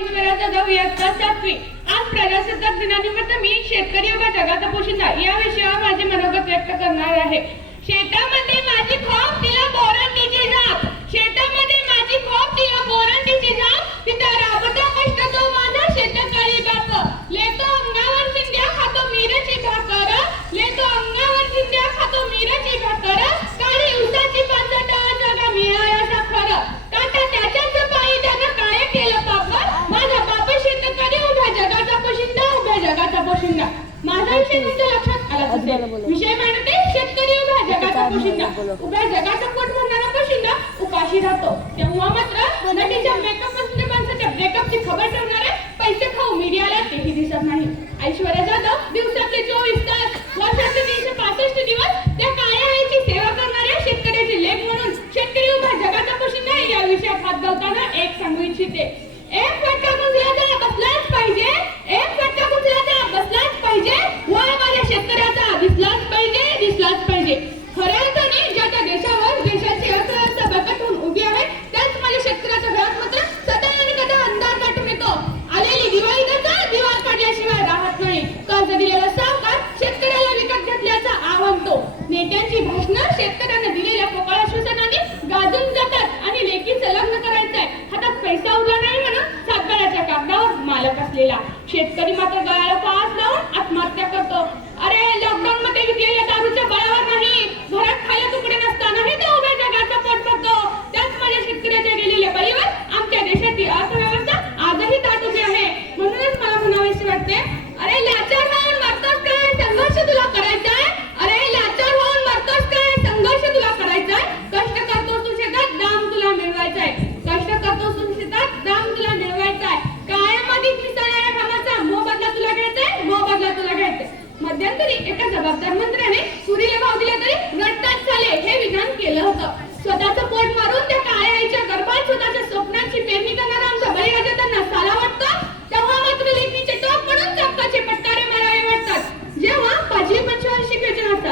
ईश्वराचा जाऊ सातवी आज प्रजासत्ताक दिनानिमित्त मी शेतकरी व जगाचा पोशिंदा या विषयावर माझे मनोगत व्यक्त करणार आहे. शेतामध्ये माझी खूप पोशिंदा. माझा विषय तुमच्या लक्षात आला असेल. विषय म्हणते शेतकरी उभ्या जगाचा पोशिंदा. उभ्या जगाचा पोट भरणारा पोशिंदा उपाशी राहतो. तेव्हा मात्र नटीच्या मेकअप माणसाच्या ब्रेकअपची खबर ठेवणारे पैसे खाऊ. मीडियाला तेही दिसत नाही. ऐश्वर्या जाधव दिवसातले चोवीस तास वर्षातले तीनशे पासष्ट दिवस त्या काळ्या आईची सेवा करणाऱ्या शेतकऱ्याचे लेख म्हणून शेतकरी उभा जगाचा पोशिंदा या विषयात हात घालताना एक सांगू इच्छिते एक फटका कुंचला तर बसलाच पाहिजे एक फटका कुंचला तर बसलाच पाहिजे वय माझ्या शेतकऱ्याचा दिसलाच पाहिजे आहे खऱ्या अर्थाने ज्या त्या देशावर देशाची अर्थव्यवस्था बकट होऊन उभी आहे त्याच म्हणजे माझ्या शेतकऱ्याच्या घरात मात्र सदा आणि कदा अंधार दाटून येतो आलेली दिवाळी कसा दिवाळ पडल्याशिवाय राहत नाही. कर्ज दिलेला सावकार शेतकऱ्याला विकत घेतल्याचा आव्हान तो नेत्यांची भाषणं शेतकऱ्यांना दिलेल्या पोकळ आश्वासनाने गाजून जातात आणि लेकीचं लग्न करायचंय. हातात पैसा उरला नाही म्हणून सातबाऱ्याच्या कागदावर मालक असलेला. शेतकरी मात्र गळाला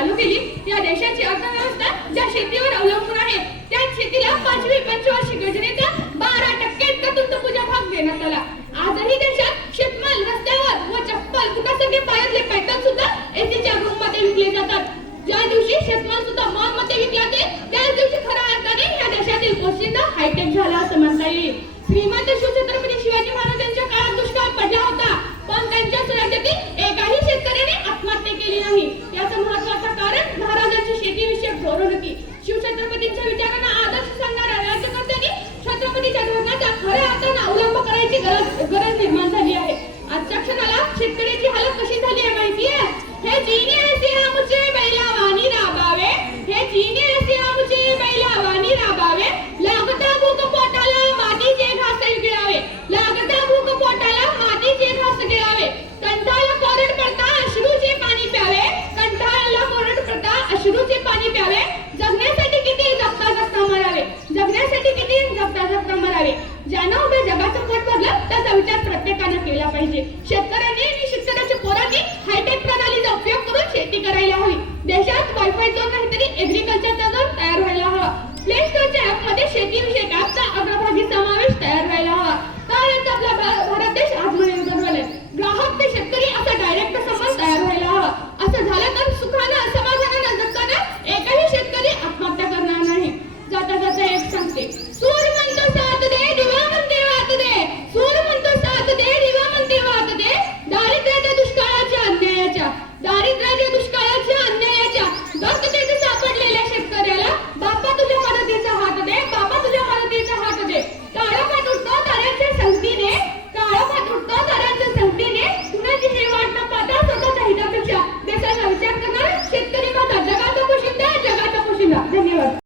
चालू केली. या देशाची अर्थव्यवस्था ज्या शेतीवर अवलंबून आहे त्या शेतीला पाचवी पंचवार्षिक योजनेचा बारा टक्के इतका तुंतपूजा भाग देण्यात आला. आजही देशात शेतमाल रस्त्यावर व चप्पल कुठासाठी पायातले पॅटर्न सुद्धा एसीच्या रूममध्ये विकले जातात. ज्या दिवशी शेतमाल सुद्धा मॉलमध्ये विकला जाईल त्याच दिवशी खऱ्या अर्थाने या देशातील पोशिंदा हायटेक झाला असं म्हणता येईल. श्रीमंत शिवछत्रपती शिवाजी महाराज शेतीविषयक धोरण होती शिवछत्रपतींच्या विचारांना आदर्श सांगणाऱ्या राज्यकर्त्यांनी छत्रपतीच्या धोरणाचा खऱ्या अर्थानं अवलंब करायची गरज गरज निर्माण झाली. जगता जगता ज्यानं उभ्या जगाचं पोट भरलं त्याचा विचार प्रत्येकानं केला पाहिजे. शेतकऱ्यांनी आणि शेतकऱ्याच्या पोरांनी हायटेक प्रणालीचा उपयोग करून शेती करायला हवी. देशात वायफाय जो काहीतरी एग्रीकल्चरचा